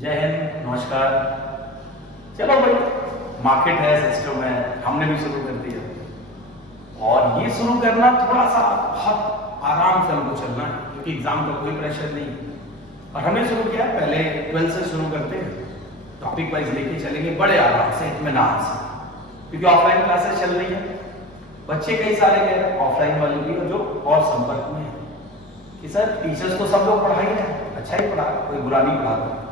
जय हिंद, नमस्कार। चलो भाई, मार्केट है, सिस्टम है, हमने भी शुरू कर दिया और ये शुरू करना थोड़ा सा बहुत आराम से हमको चलना है क्योंकि एग्जाम का कोई प्रेशर नहीं है। और हमने शुरू किया, पहले 12 से शुरू करते हैं, टॉपिक वाइज लेके चलेंगे बड़े आराम से, इत्मीनान से, क्योंकि ऑफलाइन क्लासेस चल रही है। बच्चे कई सारे कह रहे हैं, ऑफलाइन वाले भी जो और संपर्क में है कि सर टीचर्स तो सब लोग पढ़ा ही रहे, अच्छा ही पढ़ा, कोई बुरा नहीं पढ़ाता,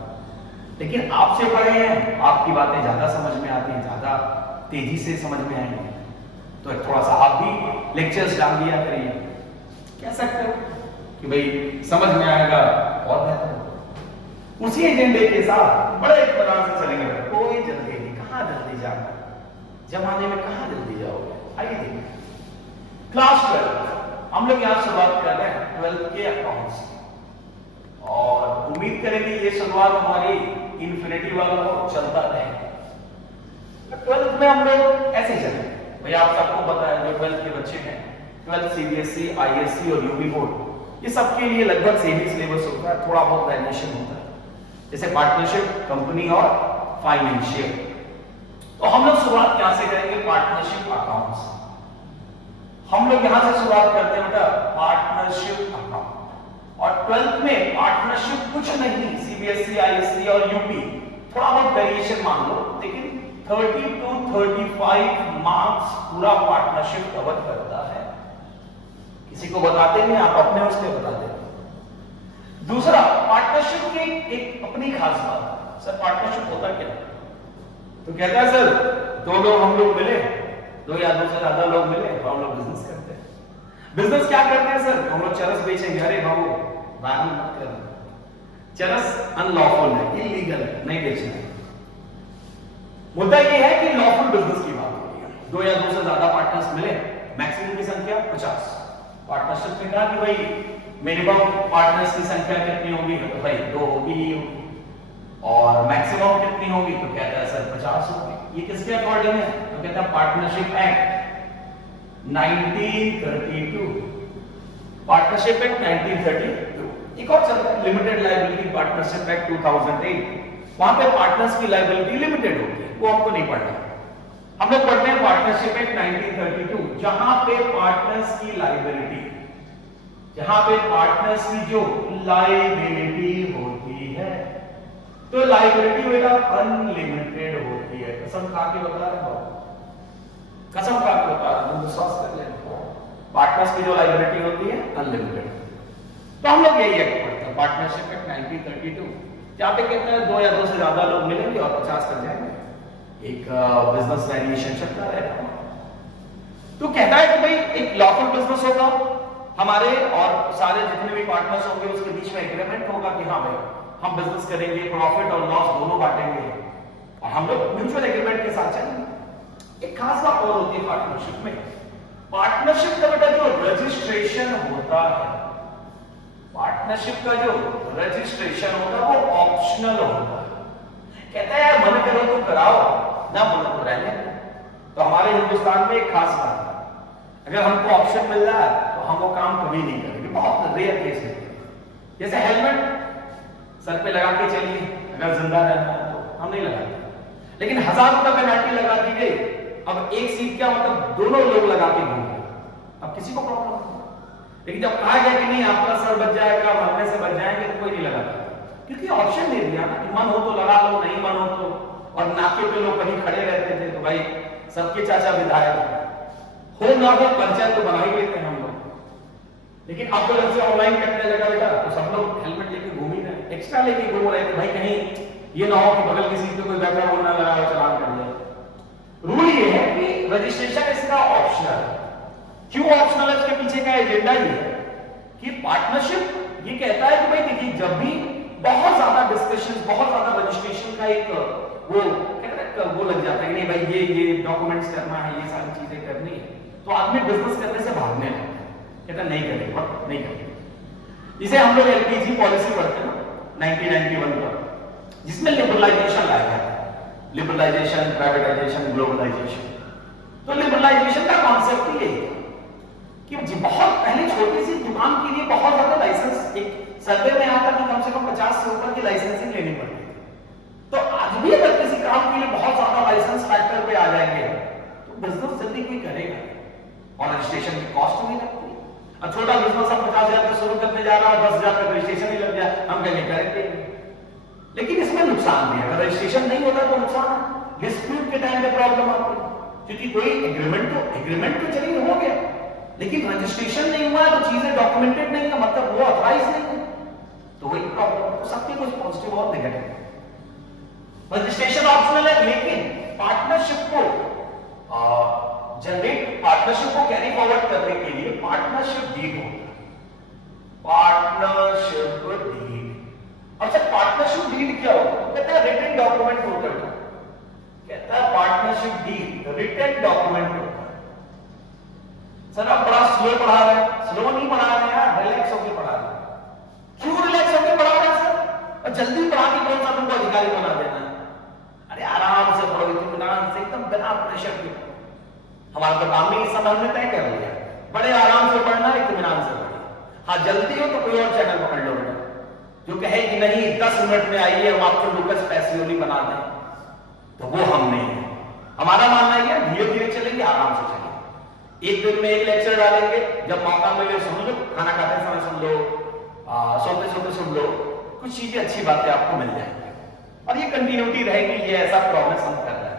लेकिन आपसे पढ़े हैं, आपकी बातें ज्यादा समझ में आती हैं, ज्यादा तेजी से समझ में आएंगे, तो थोड़ा सा आप भी लेक्चर्स डाल दिया करिए। कह सकते हो कि भाई समझ में आएगा और बेहतर हो। उसी एजेंडे के साथ बड़े इत्मीनान से चलेंगे, कोई जल्दी नहीं, कहां जल्दी जाना, जमाने में कहां जल्दी जाओगे। आइए देखिए, क्लास 12 हम लोग यहाँ शुरुआत कर रहे हैं 12th के अकाउंट्स, और उम्मीद करेंगे ये शुरुआत हमारी इन्फिनिटी वाला हो, चलता रहे। 12th में हम लोग ऐसे चले भाई, आप सबको पता है जो 12th के बच्चे हैं, 12th सीबीएसई, आईएससी और यूपी बोर्ड, ये सबके लिए लगभग सेम ही सिलेबस होता है, थोड़ा बहुत वेरिएशन होता है, जैसे पार्टनरशिप, कंपनी और फाइनेंशियल। तो हम लोग शुरुआत यहां से करेंगे, पार्टनरशिप अकाउंट्स। हम लोग यहां से शुरुआत करते हैं बेटा, पार्टनरशिप अकाउंट। और 12th में पार्टनरशिप कुछ नहीं, सीबीएसई, आईएससी और यूपी, थोड़ा बहुत वेरिएशन मान लो, लेकिन 30 to 35 मार्क्स पूरा पार्टनरशिप कवर करता है। किसी को बताते नहीं, आप अपने उसके बताते हैं। दूसरा, पार्टनरशिप की एक अपनी खास बात, सर पार्टनरशिप होता क्या? तो कहता है सर, दो लोग हम लोग मिले, दो या दो से ज्यादा लोग मिले तो हम लोग बिजनेस करते हैं। बिजनेस क्या करते हैं सर? हम लोग चरस बेचेंगे। अरे बाबू, बात मत कर, चरस अनलॉफुल है, इलीगल है, नहीं बेचना है। मुद्दा ये है कि लॉफुल बिजनेस की बात हो रही है। दो या दो से ज्यादा पार्टनर्स मिले, मैक्सिमम की संख्या 50। पार्टनरशिप में कहा कि भाई मिनिमम पार्टनर्स की संख्या कितनी होगी, तो भाई 2 होगी ही होगी, और मैक्सिमम कितनी होगी, तो कहता है सर 50 होगी। ये किसके अकॉर्डिंग है? तो कहता है पार्टनरशिप एक्ट 1932, पार्टनरशिप एक्ट 1932। एक और चलता है लिमिटेड लायबिलिटी पार्टनरशिप एक्ट 2008, वहां पे पार्टनर्स की लायबिलिटी लिमिटेड होती है, वो हमको नहीं पढ़ना। हम लोग पढ़ते हैं पार्टनरशिप एक्ट 1932, जहां पे पार्टनर्स की लायबिलिटी, जहां पे पार्टनर्स की जो लायबिलिटी होती है, तो लायबिलिटी बेटा अनलिमिटेड होती है। कसम खा के बता रहा हूं, कसम खा के बता रहा हूं, विश्वास कर लेना, पार्टनर्स की जो लायबिलिटी होती है अनलिमिटेड। तो हम लोग यही एक्ट पढ़ते हैं, पार्टनरशिप एक्ट 1932, जहां पे कहते हैं 2 या 2 से ज्यादा लोग मिलेंगे और 50 कर जाएंगे, एक बिजनेस वेरिएशन चलता रहेगा। तो कहता है कि भाई एक लॉफुल बिजनेस होगा हमारे, और सारे जितने भी पार्टनर्स होंगे उसके बीच में एग्रीमेंट होगा कि हाँ भाई हम बिजनेस करेंगे, प्रॉफिट और लॉस दोनों बांटेंगे, और हम लोग म्यूचुअल एग्रीमेंट के साथ चलेंगे। एक खास बात और होती है पार्टनरशिप में, पार्टनरशिप का बेटा जो रजिस्ट्रेशन होता है, पार्टनरशिप का जो रजिस्ट्रेशन होता है वो ऑप्शनल होता है। कहता है यार मन करो तो कराओ, ना मन तो रहने दो। तो हमारे हिंदुस्तान में एक खास बात है, अगर हमको ऑप्शन मिल रहा है तो हम वो काम कभी नहीं करेंगे, बहुत रेयर केस है। जैसे हेलमेट सर पे लगा के चलिए, अगर जिंदा रहना है तो हम नहीं लगाते, लेकिन 1000 रुपए पेनल्टी लगा दी गई, अब एक सीट क्या मतलब दोनों लोग लगा के घूम गए, अब किसी को प्रॉब्लम नहीं। लेकिन जब कहा गया कि नहीं आपका सर बच जाएगा, मरने से बच जाएंगे, तो कोई नहीं लगाता, क्योंकि ऑप्शन दे दिया ना कि मन हो तो लगा लो, नहीं मन हो तो। और नाके पे लोग कहीं खड़े रहते थे, तो भाई सबके चाचा विधायक हो ना हो परिचय तो बना ही लेते हैं हम लोग। लेकिन अब तो जब से ऑनलाइन कटने लगा बेटा, तो सब लोग हेलमेट लेके घूम ही रहे, एक्स्ट्रा लेके घूम रहे थे, भाई कहीं ये ना हो कि बगल की सीट पे कोई बैठा हो ना लगा हो, चलान कर जाए। रूल ये है कि रजिस्ट्रेशन इसका ऑप्शनल है। क्यों ऑप्शनल है? इसके पीछे का एजेंडा ये है कि पार्टनरशिप ये कहता है कि भाई देखिए, जब भी बहुत ज्यादा डिस्कशन, बहुत ज्यादा रजिस्ट्रेशन का एक वो कहते हैं वो लग जाता है कि नहीं भाई ये डॉक्यूमेंट्स करना है, ये सारी चीजें करनी है, तो आदमी बिजनेस करने से भागने लगता है, कहता नहीं करेंगे, नहीं करेंगे। जिसे हम लोग एलपीजी पॉलिसी पढ़ते हैं ना 1991 का, जिसमें लिबरलाइजेशन लाया गया, लिबरलाइजेशन, प्राइवेटाइजेशन, ग्लोबलाइजेशन। तो लिबरलाइजेशन का कॉन्सेप्ट ही यही कि बहुत पहले छोटी सी दुकान के लिए बहुत ज्यादा लाइसेंस, एक सर्वे में आता कि कम से कम 50 से ऊपर की लाइसेंसिंग लेनी पड़ती है। बस हम 50,000 का शुरू करने जा रहा हूं, 10,000 का रजिस्ट्रेशन ही लग जाए, हम कहेंगे करेंगे। लेकिन इसमें नुकसान भी है, अगर रजिस्ट्रेशन नहीं होता तो नुकसान है, डिस्प्यूट के टाइम पे प्रॉब्लम आती है, क्योंकि कोई एग्रीमेंट तो चलिए हो गया, लेकिन रजिस्ट्रेशन नहीं हुआ तो चीजें डॉक्यूमेंटेड नहीं है, मतलब वो ऑथराइज नहीं है, तो वही प्रॉब्लम। तो सबके कुछ पॉजिटिव और नेगेटिव। रजिस्ट्रेशन ऑप्शनल है, लेकिन पार्टनरशिप को पार्टनरशिप को कैरी फॉरवर्ड करने के लिए पार्टनरशिप डीड होता है, पार्टनरशिप डीड। अच्छा, पार्टनरशिप डीड क्या होता है? कहता है रिटन डॉक्यूमेंट होता है, कहता है पार्टनरशिप डीड रिटन डॉक्यूमेंट होता है। सर आप बड़ा स्लो पढ़ा रहे हैं, स्लो नहीं पढ़ा रहे हैं, रिलैक्स होकर पढ़ा रहे हैं। क्यों रिलैक्स होकर पढ़ा रहे हैं सर? और जल्दी पढ़ा के कौन सा तुमको अधिकारी बना देना है? अरे आराम से पढ़ो, इत्मीनान से, एकदम बिना प्रेशर के। हमारा तो काम नहीं इस समय हमने तय कर लिया, बड़े आराम से पढ़ना, इत्मीनान से पढ़िए। हाँ जल्दी हो तो कोई और चैनल पकड़ लो बेटा, जो कहे कि नहीं 10 मिनट में आइए हम आपको लुकस पैसियोली बना दें, तो वो हम नहीं है। हमारा मानना है धीरे धीरे चलेंगे, आराम से चलेंगे। एक दिन में एक लेक्चर डालेंगे, जब मौका मिले सुन लो, खाना खाते समय सुन लो, सोते सोते सुन लो, कुछ चीजें अच्छी बातें आपको मिल जाएंगी, और ये कंटिन्यूटी रहेगी, ये ऐसा प्रॉमिस हम कर रहे हैं।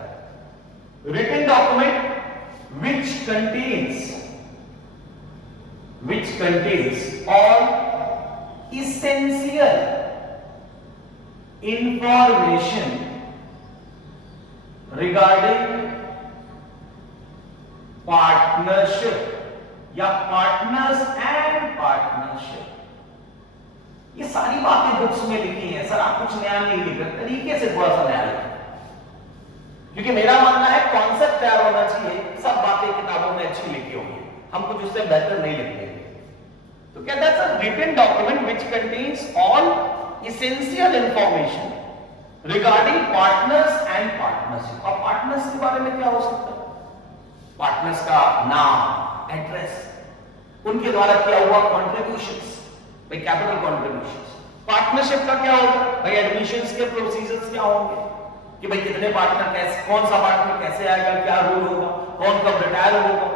Written document which contains all essential information regarding partnership या partners and partnership। ये सारी बातें बुक्स में लिखी हैं सर, आप कुछ नया नहीं लिख रहे, तरीके से थोड़ा सा नया लिखें, क्योंकि मेरा मानना है कॉन्सेप्ट तैयार होना चाहिए, सब बातें किताबों में अच्छी लिखी होंगी, हम कुछ उससे बेहतर नहीं लिखेंगे। तो कहता है sir written document which contains all essential information regarding partners and partnership. अब पार्टनर्स के बारे में क्या हो सकता है? पार्टनर्स का नाम, एड्रेस, उनके द्वारा किया हुआ कॉन्ट्रीब्यूशंस, भाई कैपिटल कॉन्ट्रीब्यूशंस। पार्टनरशिप का क्या होगा? भाई एडमिशंस के प्रोसीजर्स क्या होंगे, कि भाई कितने पार्टनर, कैसे, कौन सा पार्टनर कैसे आएगा, क्या रूल होगा, कौन कब रिटायर होगा,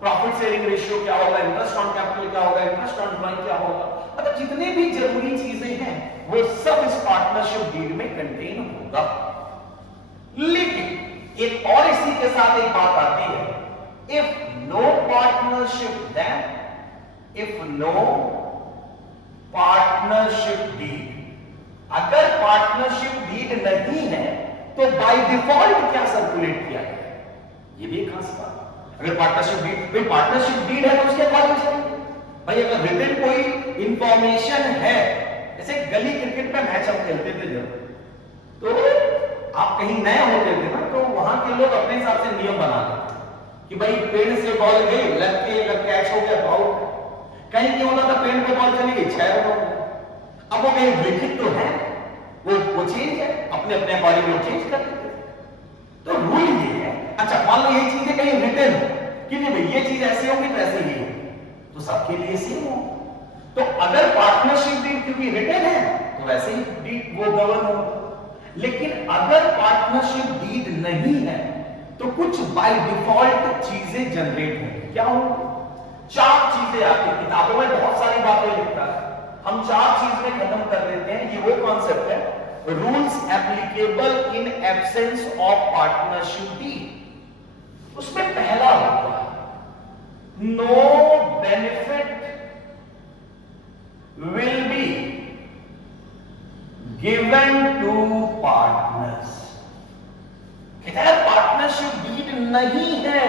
प्रॉफिट शेयरिंग रेशियो क्या होगा, इंटरेस्ट ऑन कैपिटल क्या होगा, इंटरेस्ट ऑन ड्रॉइंग क्या होगा, मतलब जितने भी जरूरी चीजें हैं वो सब इस पार्टनरशिप डीड में कंटेन होगा। लेकिन एक और इसी के साथ एक बात आती है, if no partnership then, if no partnership deed, अगर पार्टनरशिप डीड नहीं है तो बाय डिफॉल्ट क्या सर्कुलेट किया गया, ये भी एक खास बात। अगर पार्टनरशिप डीड, भाई पार्टनरशिप डीड है तो उसके अकॉर्डिंग चलेंगे। भाई अगर रिटन कोई इंफॉर्मेशन है, जैसे गली क्रिकेट का मैच हम खेलते थे जब, तो आप कहीं नए होते थे ना, तो वहां के लोग अपने हिसाब से नियम बना लेते कि भाई पेड़ से बॉल गई, लग के कैच हो गया तो आउट। कहीं क्या होता था, पेड़ पे बॉल चली गई 6 रन हो गया। अब वो कहीं विकेट तो है, वो चेंज है, अपने अपने अकॉर्डिंग लोग चेंज कर देते हैं, तो रूल ये है। अच्छा मान लो ये चीजें कहीं रिटन हो कि नहीं भाई ये चीज ऐसे होगी तो ऐसे ही हो, तो सबके लिए सेम हो। तो अगर पार्टनरशिप डीड क्योंकि रिटन है तो वैसे ही डीड वो गवर्न होगा। लेकिन अगर पार्टनरशिप डीड नहीं है तो कुछ बाय डिफॉल्ट चीजें जनरेट होंगी। क्या होंगी? 4 चीजें आती है, किताबों में बहुत सारी बातें लिखता है, हम 4 चीज में खत्म कर देते हैं। ये वो कॉन्सेप्ट है, rules applicable in absence of partnership deed. उसमें पहला होता है no benefit will be given to partners. Partnership deed नहीं है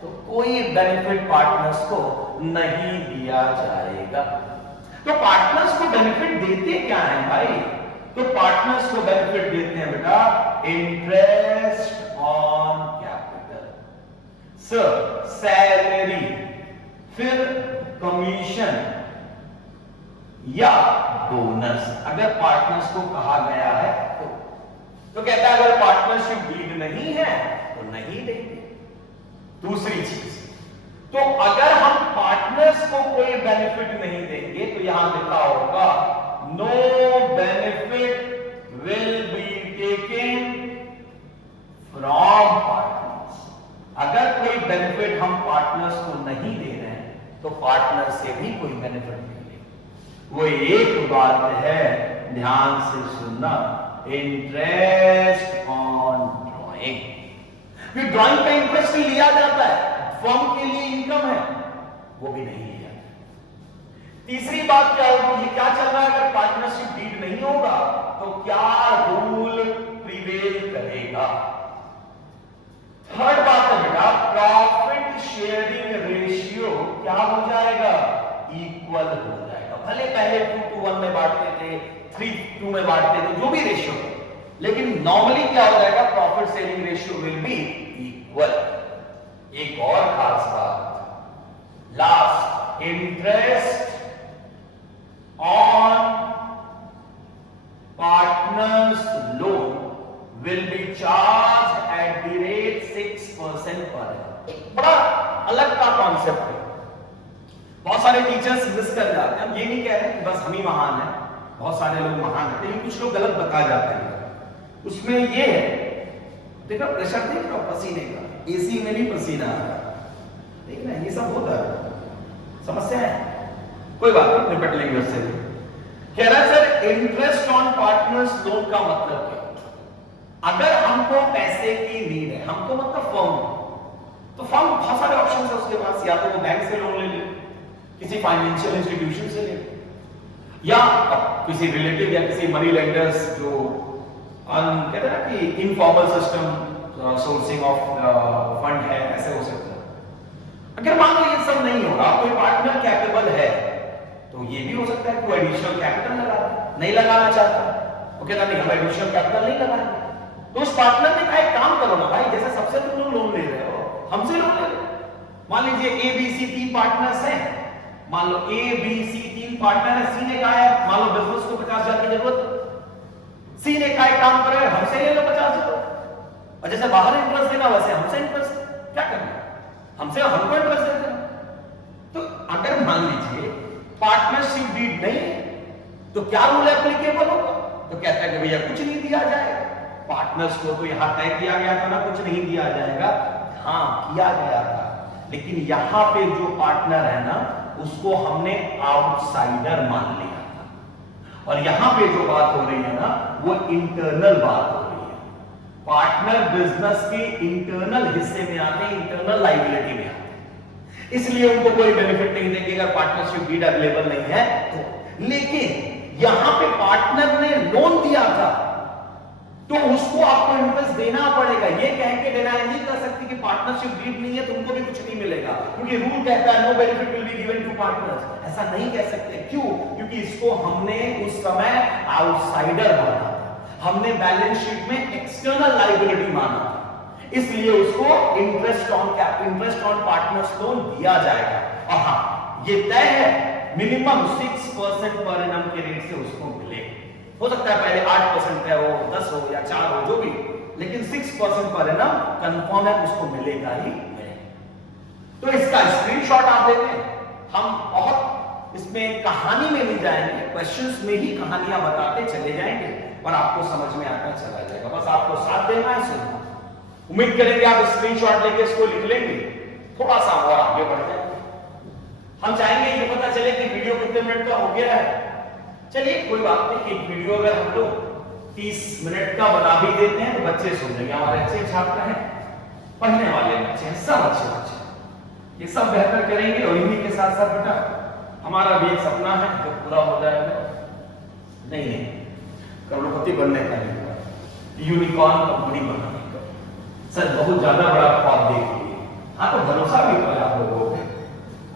तो कोई बेनिफिट पार्टनर्स को नहीं दिया जाएगा। तो पार्टनर्स को बेनिफिट देते क्या है भाई? तो पार्टनर्स को बेनिफिट देते हैं बेटा interest on capital, sir salary, फिर कमीशन या बोनस, अगर पार्टनर्स को कहा गया है तो कहता है अगर पार्टनरशिप डीड नहीं है तो नहीं देंगे। दूसरी चीज, तो अगर हम पार्टनर्स को कोई बेनिफिट नहीं देंगे तो यहां लिखा होगा no benefit will be taken from partners. अगर कोई बेनिफिट हम पार्टनर्स को नहीं दे रहे हैं तो पार्टनर से भी कोई बेनिफिट नहीं लेगा। वो एक बात है, ध्यान से सुनना, इंटरेस्ट ऑन ड्राइंग। ड्राइंग का इंटरेस्ट लिया जाता है, फर्म के लिए इनकम है, वो भी नहीं लिया जाता। तीसरी बात क्या होगी, ये क्या चल रहा है, अगर पार्टनरशिप डीड नहीं होगा तो क्या रूल प्रिवेल करेगा। थर्ड बात है बेटा, प्रॉफिट शेयरिंग रेशियो क्या हो जाएगा, इक्वल हो जाएगा। भले पहले 2:1 में बांटते थे, 3:2 में बांटते थे, जो भी रेशियो है, लेकिन नॉर्मली क्या हो जाएगा, profit sharing ratio will be equal. एक और खास बात, last, interest on partners loan will be charged at the rate 6% per annum। बड़ा अलग का कॉन्सेप्ट है, बहुत सारे टीचर्स मिस कर जाते हैं। हम ये नहीं कह रहे कि बस हम ही महान हैं, बहुत सारे लोग महान हैं, लेकिन कुछ लोग गलत बता जाते हैं। उसमें ये है, देखो प्रेशर देख रहा पसीने का, एसी में भी पसीना आ रहा है, ठीक ना, ये सब होता है, समस्या है, कोई बात नहीं, निपट लेंगे उससे। कह रहा है sir interest on partners loan का मतलब क्या, अगर हमको पैसे की नीड है, हमको मतलब फर्म, तो फर्म बहुत सारे ऑप्शन है उसके पास, या तो वो बैंक से लोन ले ले, किसी फाइनेंशियल इंस्टीट्यूशन से ले, या किसी रिलेटिव या किसी मनी लेंडर्स जो कहते हैं ना कि informal system sourcing of fund है, ऐसे हो सकता है। अगर मान लो ये सब नहीं होगा, कोई पार्टनर कैपेबल है, तो ये भी हो सकता है कोई एडिशनल कैपिटल लगा, नहीं लगाना चाहता, वो कहता नहीं हम एडिशनल कैपिटल नहीं लगाएंगे, तो उस पार्टनर ने कहा एक काम करो ना भाई, जैसे सबसे तुम लोग लोन ले रहे हो, हमसे लोन ले लो। मान लीजिए ABC 3 पार्टनर्स हैं, मान लो ABC 3 पार्टनर है, सी ने कहा है मान लो बिजनेस को 50,000 की जरूरत, सी ने कहा एक काम करो हमसे ले लो 50,000, और जैसे बाहर इंटरेस्ट देना वैसे हमसे इंटरेस्ट, क्या करना, हमसे हमको इंटरेस्ट देना। तो अगर मान लीजिए पार्टनरशिप डीड नहीं तो क्या रूल एप्लीकेबल होगा, तो कहता है कि भैया कुछ नहीं दिया जाएगा, पार्टनर्स को तो यहां तय किया गया था ना कुछ नहीं दिया जाएगा, हाँ किया गया था, लेकिन यहां पे जो पार्टनर है ना उसको हमने आउटसाइडर मान लिया था, और यहां पे जो बात हो रही है ना वो इंटरनल बात हो रही है। पार्टनर बिजनेस के इंटरनल हिस्से में आते हैं, इंटरनल लायबिलिटी में आते हैं, इसलिए उनको कोई बेनिफिट नहीं देंगे अगर पार्टनरशिप डीड अवेलेबल नहीं है तो। लेकिन यहां पे पार्टनर ने लोन दिया था तो उसको आपको इंटरेस्ट देना पड़ेगा, ये कह के डिनाई नहीं कर सकती कि पार्टनरशिप डीड नहीं है तुमको भी कुछ नहीं मिलेगा, क्योंकि रूल कहता है no benefit will be given to partners, ऐसा नहीं कह सकते। क्यों, क्योंकि इसको हमने उस समय आउटसाइडर माना, हमने बैलेंस शीट में एक्सटर्नल लायबिलिटी माना, इसलिए उसको इंटरेस्ट ऑन पार्टनर्स लोन दिया जाएगा। और हाँ ये तय है मिनिमम 6% पर एनम के रेट से उसको मिलेगा, हो सकता है पहले 8% है, वो 10 हो या 4 हो जो भी, लेकिन 6% पर एनम कंफर्म है उसको मिलेगा ही मिलेगा। तो इसका स्क्रीनशॉट आप ले लें, हम बहुत इसमें कहानी में नहीं जाएंगे, क्वेश्चंस में ही कहानियां बताते चले जाएंगे और आपको समझ में आता चला जाएगा, बस आपको साथ देना है, सुनना। उम्मीद करेंगे आप स्क्रीनशॉट लेके इसको लिख लेंगे, थोड़ा सा और आगे बढ़ जाएंगे। हम चाहेंगे ये पता चले कि वीडियो कितने मिनट का हो गया है, चलिए कोई बात नहीं, एक वीडियो अगर हम लोग 30 मिनट का बना भी देते हैं तो बच्चे सुन लेंगे, हमारे अच्छे छात्र हैं, पढ़ने वाले बच्चे हैं, सब अच्छे बच्चे, ये सब बेहतर करेंगे। और इन्हीं के साथ साथ बेटा हमारा भी एक सपना है जो पूरा हो जाएगा, नहीं करोड़पति बनने का नहीं, यूनिकॉर्न कंपनी बनाने का, सर बहुत ज्यादा बड़ा ख्वाब देख लीजिए। हाँ तो भरोसा भी तो आप लोगों पे,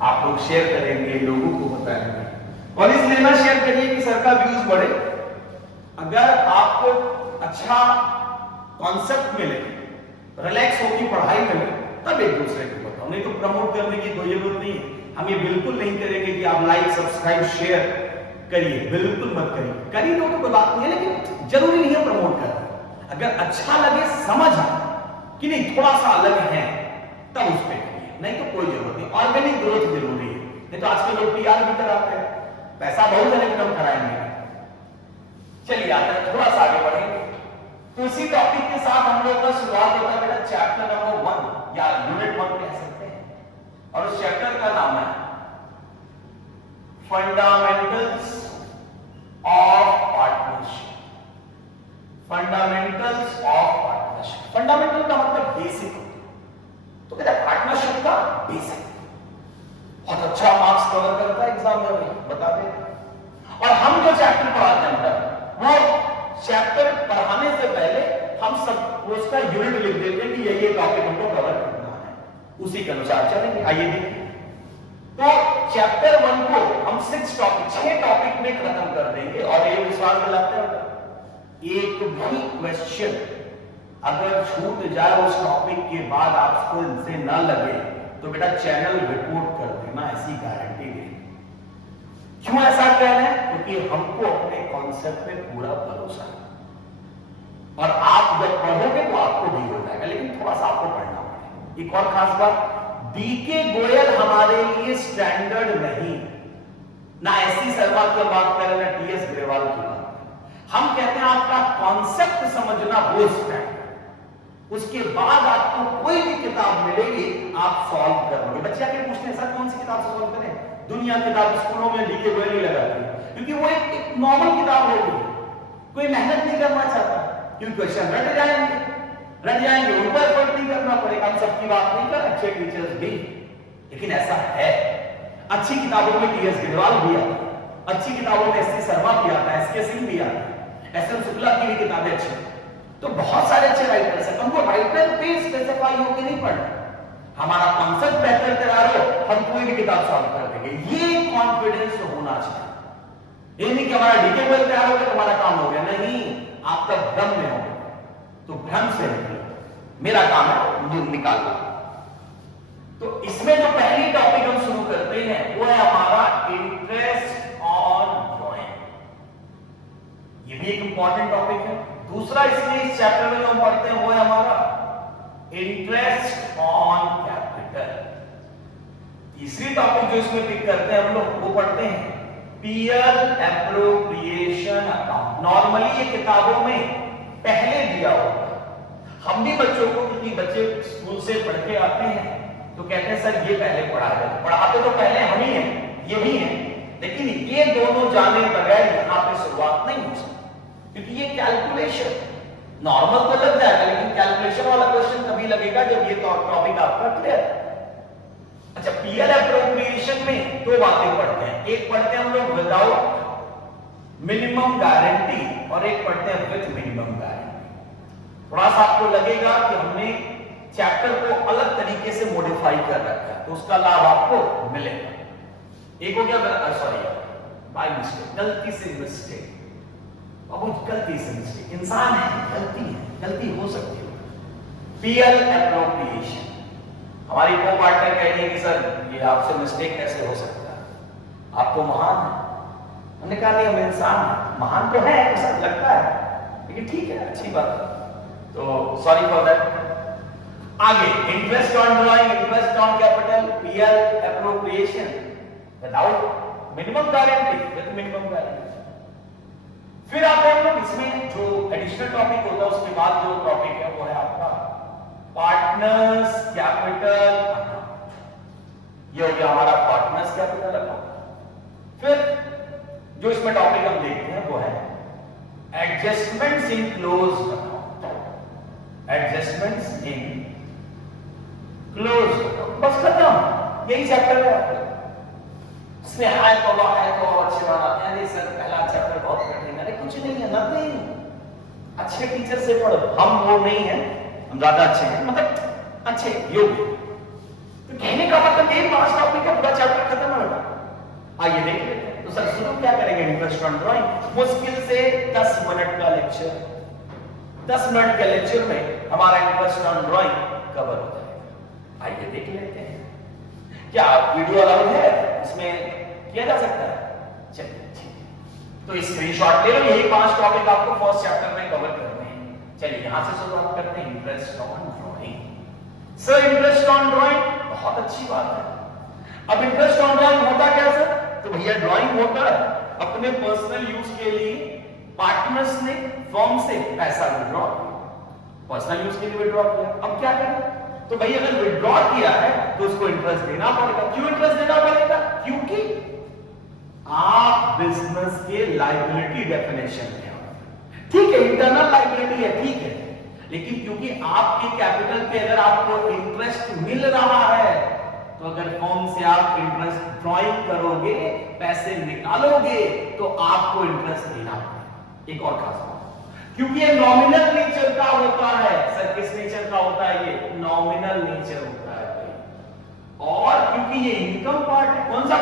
आप लोग शेयर करेंगे, लोगों को बताएंगे, और इसलिए ना शेयर करिए कि सर का व्यूज बढ़े। अगर आपको अच्छा कॉन्सेप्ट मिले, रिलैक्स होकर पढ़ाई मिले, तब एक दूसरे को बताओ, नहीं तो प्रमोट करने की कोई जरूरत नहीं है। हम ये बिल्कुल नहीं करेंगे कि आप लाइक सब्सक्राइब शेयर करिए, बिल्कुल मत करिए, करिए तो कोई बात नहीं है, लेकिन जरूरी नहीं है प्रमोट करना। अगर अच्छा लगे, समझ कि नहीं थोड़ा सा अलग है, तब उस पर करिए, नहीं तो कोई जरूरत नहीं। ऑर्गेनिक ग्रोथ जरूरी है, नहीं तो आजकल लोग PR भी कराते हैं, पैसा बहुत है लेकिन हम कराएंगे। चलिए आते हैं, थोड़ा सा आगे बढ़ेंगे। तो इसी टॉपिक के साथ हम लोग का शुरुआत होता है बेटा चैप्टर नंबर 1 या यूनिट 1 कह सकते हैं, और उस चैप्टर का नाम है fundamentals of partnership. Fundamentals of partnership, fundamental का मतलब बेसिक, तो कहता है पार्टनरशिप का बेसिक। बहुत अच्छा मार्क्स कवर करता है एग्जाम में, भाई बता दे। और हम जो चैप्टर पढ़ाते हैं वो चैप्टर पढ़ाने से पहले हम सब उसका यूनिट लिख देते हैं कि ये टॉपिक हमको कवर करना है, उसी के अनुसार चलेंगे। आइए देखिए, तो चैप्टर 1 को हम 6 टॉपिक में खत्म कर देंगे। और ये विश्वास दिलाते हैं एक भी क्वेश्चन अगर छूट जाए उस टॉपिक के बाद आपको इनसे ना लगे तो बेटा चैनल रिपोर्ट कर देना, ऐसी गारंटी दे। क्यों ऐसा कह रहे हैं? क्योंकि हमको अपने कॉन्सेप्ट पे पूरा भरोसा है और आप जब पढ़ोगे तो आपको भी हो जाएगा, लेकिन थोड़ा सा आपको पढ़ना पड़ेगा। एक और खास बात, बीके गोयल हमारे लिए स्टैंडर्ड नहीं, ना एससी शर्मा की बात करें ना टीएस ग्रेवाल की बात करें। हम कहते हैं आपका कॉन्सेप्ट समझना वो स्टैंडर्ड, उसके बाद आपको कोई भी किताब मिलेगी आप सॉल्व करोगे। बच्चे आके पूछते हैं सर कौन सी किताब से सॉल्व करें? दुनिया किताब स्कूलों में बीके गोयल नहीं लगाती, क्योंकि वो एक नॉर्मल किताब होगी, कोई मेहनत नहीं करना चाहता, क्योंकि क्वेश्चन रट जाएंगे, उनको एफर्ट नहीं करना पड़ेगा। हम सबकी बात नहीं कर, अच्छे टीचर्स भी, लेकिन ऐसा है अच्छी किताबों में टीएस ग्रेवाल भी आता है, अच्छी किताबों में एससी शर्मा भी आता है, एसके सिंह भी आता है, एसएम शुक्ला की भी किताबें अच्छी, तो बहुत सारे अच्छे राइटर्स हैं। हमको राइटर पे स्पेसिफाई होकर नहीं पढ़ना, हमारा कॉन्सेप्ट बेहतर तैयार हो हम कोई भी किताब सॉल्व कर देंगे, ये कॉन्फिडेंस होना चाहिए। ये नहीं कि हमारा डीके गोयल तैयार हो गया तो हमारा काम हो गया, नहीं, आप तब भ्रम में होंगे, तो भ्रम से निकलो, मेरा काम है निकालना। तो इसमें जो पहली टॉपिक हम शुरू करते हैं वो है हमारा इंटरेस्ट ऑन ड्राइंग। ये भी एक इंपॉर्टेंट टॉपिक है। दूसरा इसमें इस चैप्टर में जो हम पढ़ते हैं वो है हमारा इंटरेस्ट ऑन कैपिटल। तीसरी टॉपिक जो इसमें पिक करते हैं हम लोग वो पढ़ते हैं पीयर एप्रोप्रिएशन अकाउंट। नॉर्मली ये किताबों में पहले दिया होगा, हम भी बच्चों को, क्योंकि बच्चे स्कूल से पढ़ के आते हैं तो कहते हैं सर ये पहले पढ़ा जाए, पढ़ाते तो पहले हम ही हैं, ये भी हैं, लेकिन ये दोनों जाने बगैर यहां पे शुरुआत नहीं हो सकती, क्योंकि ये कैलकुलेशन नॉर्मल तो लग जाएगा, लेकिन कैलकुलेशन वाला क्वेश्चन तभी लगेगा जब ये टॉपिक आपका क्लियर है। अच्छा, पीयर एप्रोप्रिएशन में दो बातें पढ़ते हैं, एक पढ़ते हैं हम लोग विदाउट मिनिमम गारंटी और एक पढ़ते हैं विद मिनिमम गारंटी। थोड़ा सा आपको लगेगा कि हमने चैप्टर को अलग तरीके से मॉडिफाई कर रखा है, तो उसका लाभ आपको मिलेगा। एक हो गया सॉरी बाय मिस्टेक, गलती से मिस्टेक, गलती से मिस्टेक, इंसान है, गलती हो सकती है। पीयर एप्रोप्रिएशन, हमारी को पार्टनर कह रही है कि सर ये आपसे मिस्टेक कैसे हो सकता है, आप तो महान है। हमने कहा नहीं, हम इंसान है, महान तो है ऐसा लगता है, लेकिन ठीक है, अच्छी बात है, तो सॉरी फॉर दैट। आगे interest on drawing, interest on capital, peer appropriation without minimum guarantee, with minimum guarantee. फिर आते हैं लोग इसमें जो एडिशनल टॉपिक होता है, उसके बाद जो टॉपिक है वो है आपका पार्टनर्स कैपिटल अकाउंट। ये हो गया हमारा पार्टनर्स कैपिटल अकाउंट। फिर जो इसमें टॉपिक हम देखते हैं वो है एडजस्टमेंट्स इन क्लोज्ड अकाउंट, एडजस्टमेंट्स इन क्लोज्ड अकाउंट, बस खत्म, यही चैप्टर है आपका। इसमें है तो अच्छे बनाते हैं, नहीं सर पहला चैप्टर बहुत कठिन है, कुछ नहीं है, नथिंग, अच्छे टीचर से पढ़ो, हम वो नहीं है, हम ज्यादा अच्छे हैं, मतलब अच्छे योग्य। तो कहने का मतलब ये 5 टॉपिक का पूरा चैप्टर खत्म होगा। आइए देख लेते हैं। तो सर शुरू क्या करेंगे? इंटरेस्ट ऑन ड्राइंग, मुश्किल से 10 मिनट का लेक्चर, 10 मिनट के लेक्चर में हमारा इंटरेस्ट ऑन ड्राइंग कवर हो जाएगा। आइए देख लेते हैं। क्या वीडियो अलाउड है इसमें, किया जा सकता है? चलिए ठीक है, तो स्क्रीनशॉट ले लो, यही 5 टॉपिक आपको फर्स्ट चैप्टर में कवर करने हैं। चलिए यहां से शुरुआत करते हैं, interest on drawing. Sir interest on drawing बहुत अच्छी बात है। अब इंटरेस्ट ऑन ड्राइंग होता क्या सर? तो भैया ड्राइंग होता है अपने पर्सनल यूज के लिए, पार्टनर्स ने फर्म से पैसा विड्रॉ किया, पर्सनल यूज के लिए विड्रॉ किया। अब क्या करें? तो भाई अगर विड्रॉ किया है तो उसको इंटरेस्ट देना पड़ेगा। क्यों इंटरेस्ट देना पड़ेगा? क्योंकि आप बिजनेस के लायबिलिटी डेफिनेशन में आओ। ठीक है, इंटरनल लायबिलिटी है, ठीक है, लेकिन क्योंकि आपके कैपिटल पे अगर आपको इंटरेस्ट मिल रहा है, तो अगर फॉर्म से आप इंटरेस्ट ड्रॉइंग करोगे, पैसे निकालोगे, तो आपको इंटरेस्ट देना पड़ेगा। एक और खास बात, क्योंकि ये नॉमिनल नेचर का होता है। सर किस नेचर का होता है? ये नॉमिनल नेचर होता है। और क्योंकि ये इनकम पार्ट है, कौन सा